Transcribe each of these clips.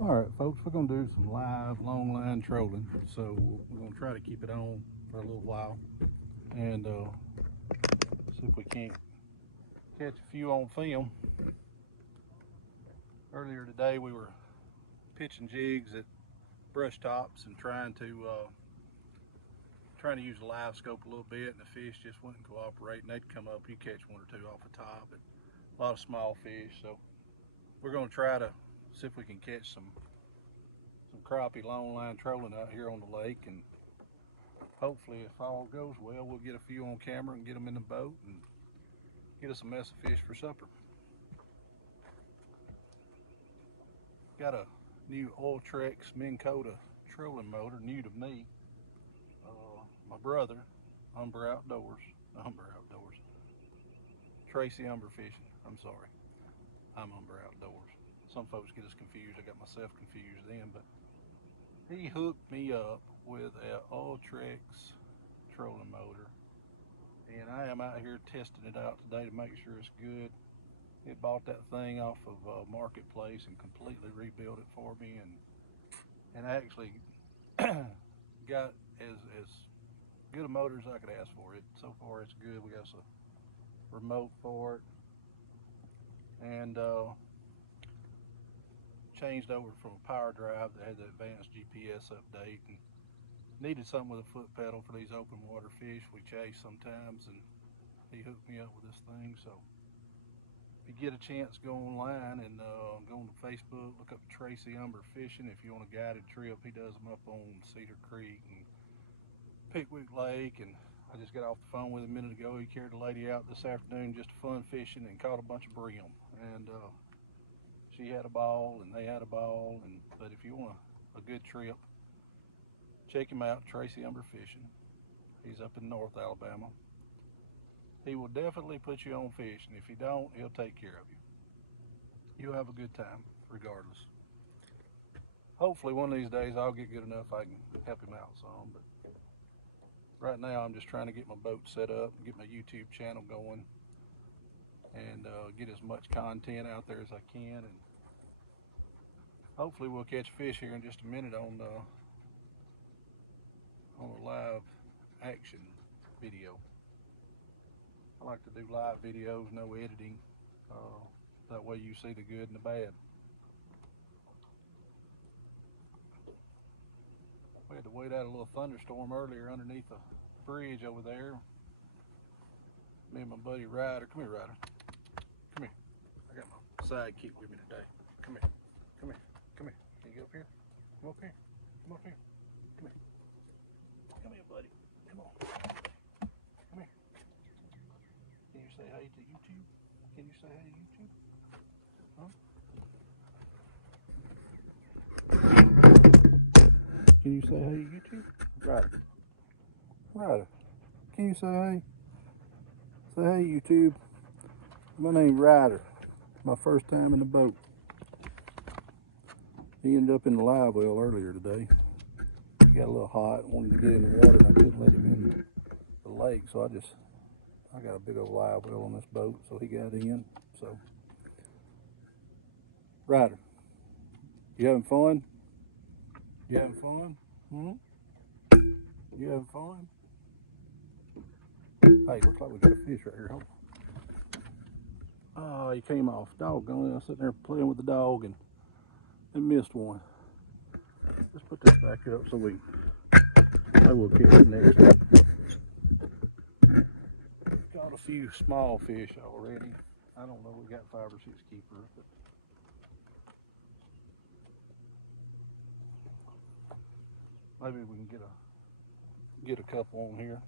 All right, folks, we're gonna do some live long line trolling. So we're gonna try to keep it on for a little while and see if we can't catch a few on film. Earlier today, we were pitching jigs at brush tops and trying to use the live scope a little bit, and the fish just wouldn't cooperate. And they'd come up, you catch one or two off the top, but a lot of small fish. So we're gonna try to see if we can catch some crappie long line trolling out here on the lake, and hopefully, if all goes well, we'll get a few on camera and get them in the boat and get us a mess of fish for supper. Got a new Ultrex Minn Kota trolling motor, new to me. My brother, Umber Outdoors, Tracy Umber Fishing. I'm sorry, I'm Umber Outdoors. Some folks get us confused. I got myself confused then, but he hooked me up with an Ultrex trolling motor, and I am out here testing it out today to make sure it's good. It bought that thing off of Marketplace and completely rebuilt it for me, and actually got as good a motor as I could ask for. It so far it's good. We got a remote for it, and changed over from a power drive that had the advanced GPS update, and needed something with a foot pedal for these open water fish we chase sometimes, and he hooked me up with this thing. So if you get a chance, go online and go on Facebook, look up Tracy Umber Fishing. If you want a guided trip, he does them up on Cedar Creek and Pickwick Lake. And I just got off the phone with him a minute ago. He carried a lady out this afternoon just fun fishing and caught a bunch of brim. And she had a ball and they had a ball. But if you want a good trip, check him out, Tracy Umber Fishing. He's up in North Alabama. He will definitely put you on fish, and if he don't, he'll take care of you. You'll have a good time, regardless. Hopefully one of these days I'll get good enough I can help him out some, but right now I'm just trying to get my boat set up, get my YouTube channel going, and get as much content out there as I can, and hopefully we'll catch fish here in just a minute on a live action video. I like to do live videos, no editing. That way you see the good and the bad. We had to wait out a little thunderstorm earlier underneath the bridge over there. Me and my buddy Ryder. Come here, Ryder. Come here. I got my sidekick with me today. Come here. Come here. Come here. Can you get up here? Come up here. Come up here. Come here. Come here, buddy. Come on. Come here. Can you say hey to YouTube? Can you say hey to YouTube? Huh? Can you say hey to YouTube? Ryder. Ryder. Can you say hey? Say hey YouTube. My name's Ryder. My first time in the boat. He ended up in the live well earlier today. He got a little hot, wanted to get in the water, and I couldn't let him in the lake, so I got a big old live well on this boat, so he got in. So, Ryder, you having fun? You having fun? Hmm? You having fun? Hey, looks like we got a fish right here. Hold on. Oh, he came off. Doggone it. I was sitting there playing with the dog and missed one. Let's put this back up so I will catch it next week. Caught a few small fish already. I don't know, we got 5 or 6 keepers, but maybe we can get a couple on here.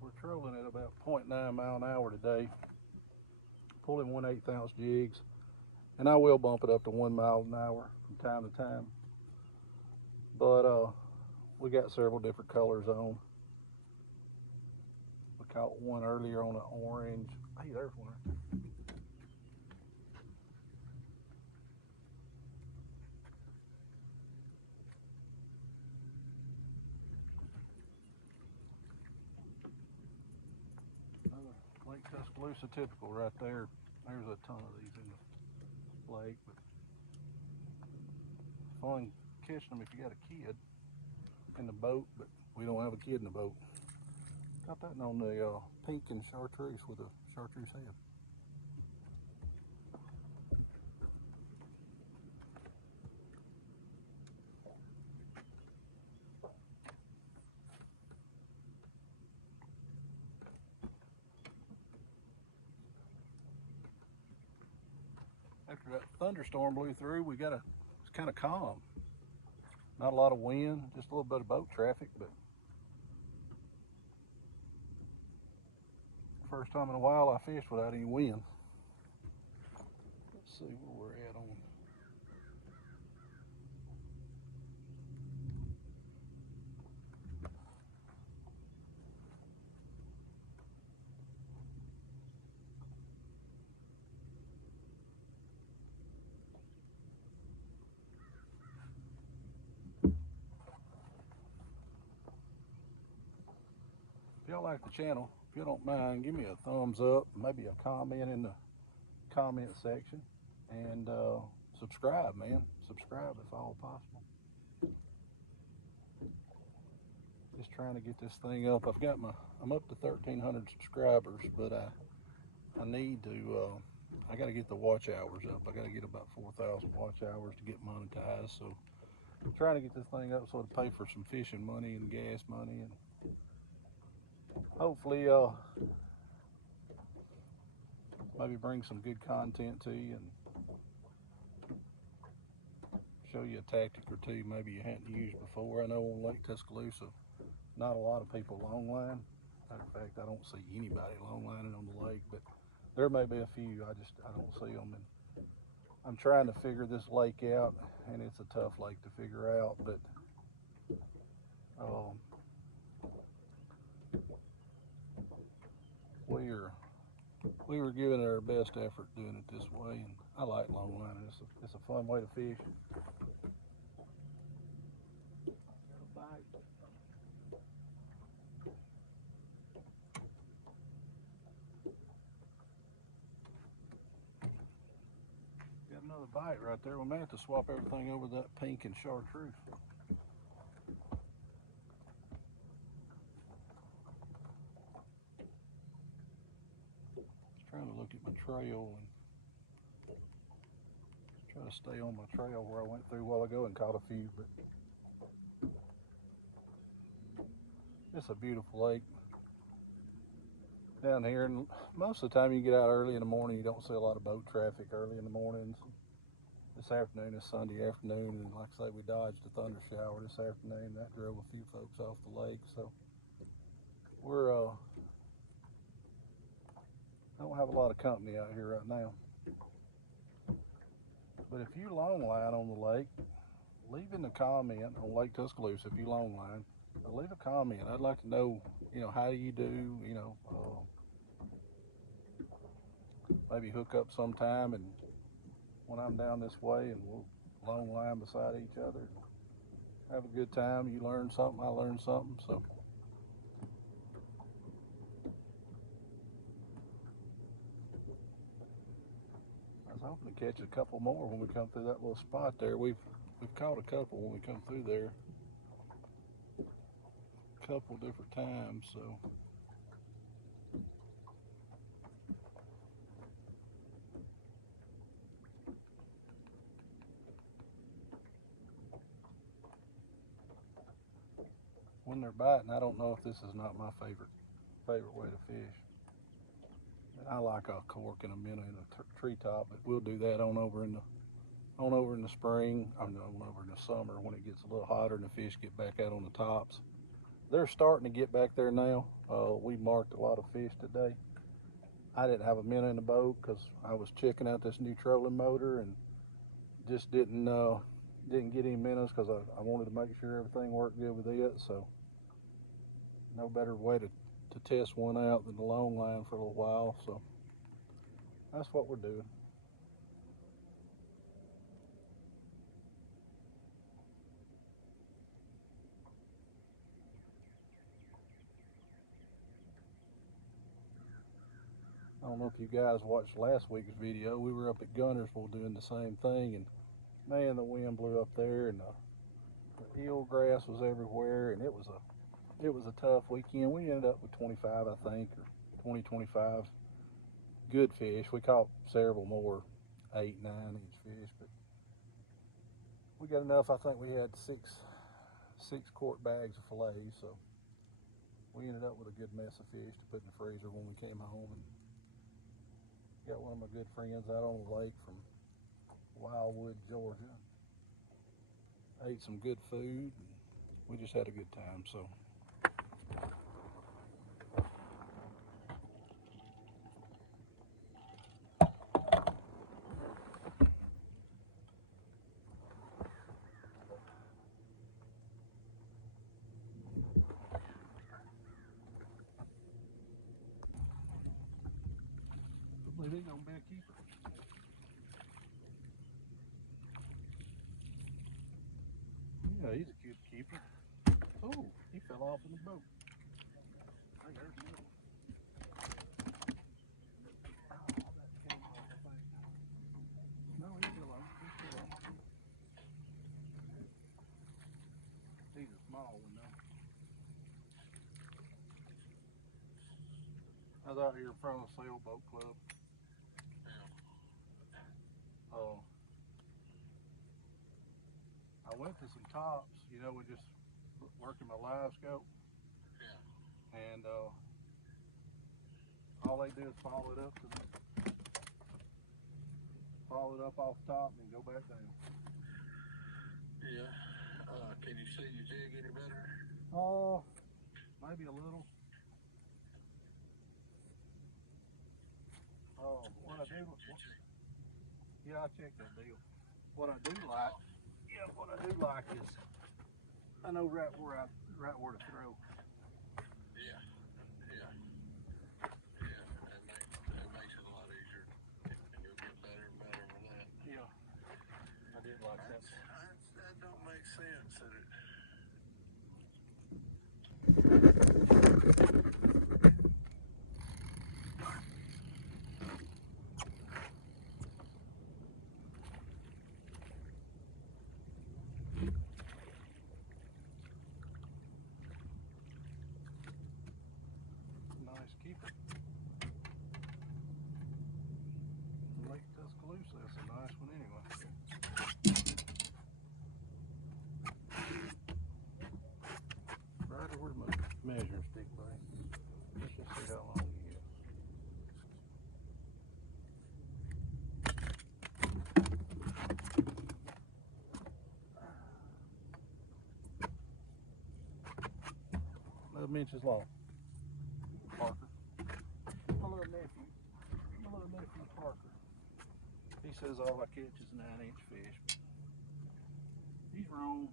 We're trolling at about 0.9 mile an hour today, pulling 1/8 ounce jigs, and I will bump it up to 1 mile an hour from time to time. But we got several different colors on. We caught one earlier on an orange. Hey, there's one right there. Tuscaloosa typical right there. There's a ton of these in the lake, but fun catching them if you got a kid in the boat, but we don't have a kid in the boat. Got that on the pink and chartreuse with a chartreuse head. After that thunderstorm blew through, it's kind of calm. Not a lot of wind, just a little bit of boat traffic, but first time in a while I fished without any wind. Let's see where we're at on. If y'all like the channel, if you don't mind, give me a thumbs up, maybe a comment in the comment section, and subscribe, man. Subscribe if all possible. Just trying to get this thing up. I'm up to 1,300 subscribers, but I need to, I got to get the watch hours up. I got to get about 4,000 watch hours to get monetized. So I'm trying to get this thing up so to pay for some fishing money and gas money, and hopefully maybe bring some good content to you and show you a tactic or two maybe you hadn't used before. I know on Lake Tuscaloosa, not a lot of people longline. Matter of fact, I don't see anybody longlining on the lake, but there may be a few. I don't see them. And I'm trying to figure this lake out, and it's a tough lake to figure out, but we were giving it our best effort doing it this way, and I like longlining. It's a fun way to fish. Got another bite right there. We may have to swap everything over that pink and chartreuse. Trying to look at my trail and try to stay on my trail where I went through a while ago and caught a few, but it's a beautiful lake down here, and most of the time you get out early in the morning, you don't see a lot of boat traffic early in the mornings. This afternoon is Sunday afternoon, and like I say, we dodged a thunder shower this afternoon. That drove a few folks off the lake, so we're I don't have a lot of company out here right now. But if you longline on the lake, leave in the comment on Lake Tuscaloosa. If you longline, leave a comment. I'd like to know, how do you do, maybe hook up sometime, and when I'm down this way, and we'll longline beside each other and have a good time. You learn something, I learn something. So I was hoping to catch a couple more when we come through that little spot there. We've caught a couple when we come through there, a couple different times. So when they're biting, I don't know if this is not my favorite way to fish. I like a cork and a minnow in a treetop, but we'll do that on over in the spring. On over in the summer when it gets a little hotter and the fish get back out on the tops. They're starting to get back there now. We marked a lot of fish today. I didn't have a minnow in the boat because I was checking out this new trolling motor and just didn't get any minnows because I wanted to make sure everything worked good with it. So no better way to test one out than the long line for a little while. So that's what we're doing. I don't know if you guys watched last week's video. We were up at Gunnersville doing the same thing, and man, the wind blew up there, and the eel grass was everywhere, and it was a tough weekend. We ended up with 25, I think, or 20, 25 good fish. We caught several more 8, 9-inch fish, but we got enough. I think we had six quart bags of fillets, so we ended up with a good mess of fish to put in the freezer when we came home. And got one of my good friends out on the lake from Wildwood, Georgia. Ate some good food, and we just had a good time. So I believe he's gonna be a keeper. Yeah, he's a good keeper. Oh, he fell off in the boat. Hey, there's another one. Oh, that came off, I think. No, he's still on. He's still on. He's a small one though. I was out here in front of the sailboat club. I went to some tops, you know, with just working my live scope. And all they do is follow it up off the top and then go back down. Yeah. Can you see your jig any better? Oh, maybe a little. Oh, what I do? Yeah, I checked that deal. What I do like is I know right where to throw. Yeah. That makes it a lot easier, and you'll get better and better with that. Yeah, I did like that. That don't make sense, that it. Nice keeper. Lake Tuscaloosa, that's a nice one anyway. Ryder, where's my measuring stick, buddy? Let's just see how long he is. Inches long. Parker. My little nephew Parker. He says all I catch is 9-inch fish. He's wrong.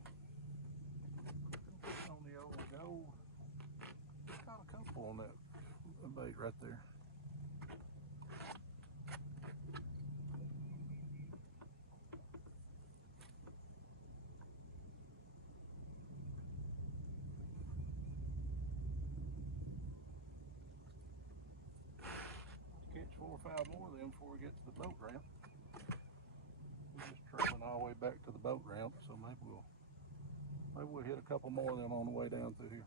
On the old gold. Caught a couple on that bait right there. Catch 4 or 5 more of them before we get to the boat ramp. We're just trolling all the way back to the boat ramp, so maybe we'll hit a couple more of them on the way down through here.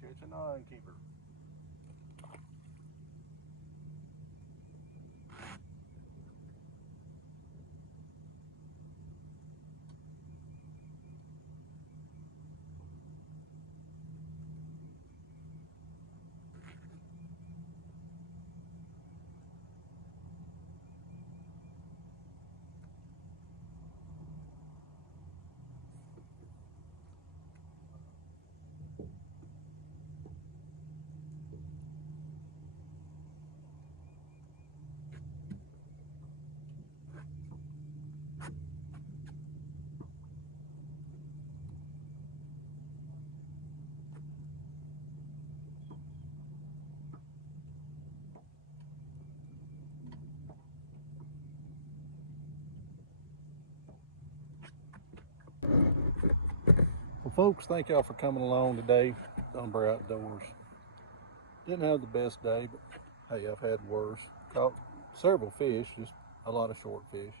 Catch a 9 keeper. folks, thank y'all for coming along today. Dunbar Outdoors. Didn't have the best day, but hey, I've had worse. Caught several fish, just a lot of short fish.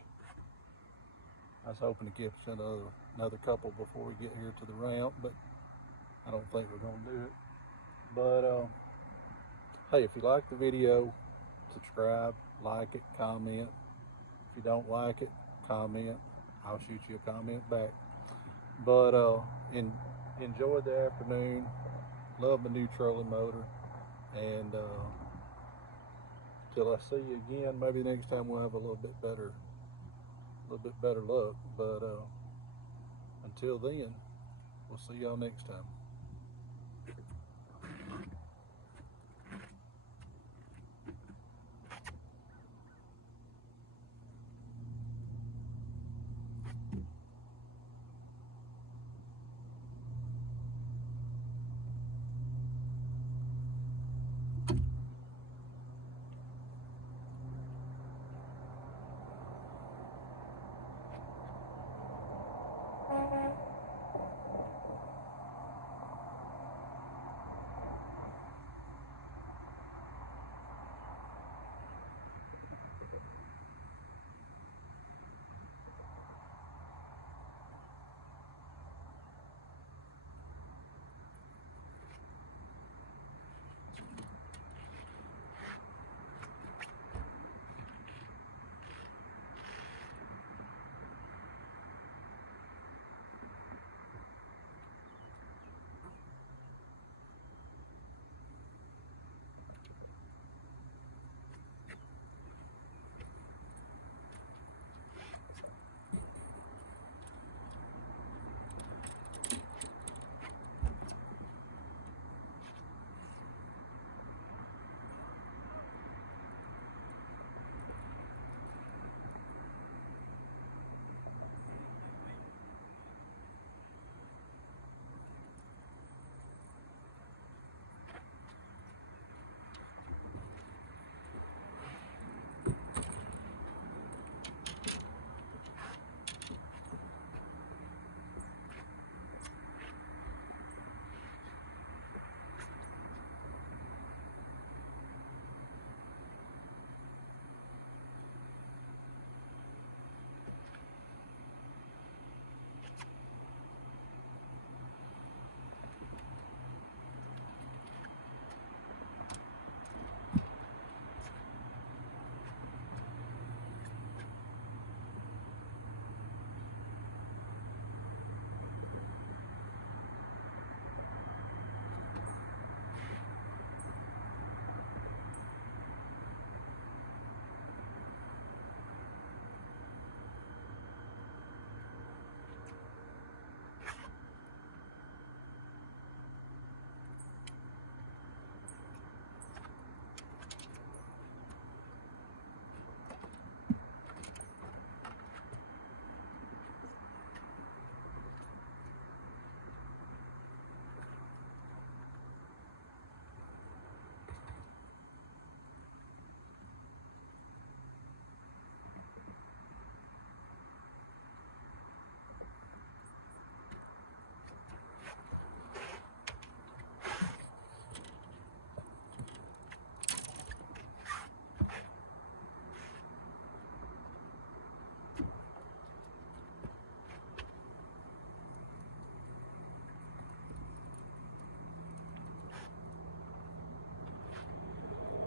I was hoping to catch another couple before we get here to the ramp, but I don't think we're gonna do it. But hey, if you like the video, subscribe, like it, comment. If you don't like it, comment. I'll shoot you a comment back. But enjoy the afternoon. Love my new trolling motor. And till I see you again, maybe next time we'll have a little bit better luck. But until then, we'll see y'all next time.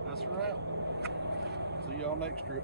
That's a wrap. See y'all next trip.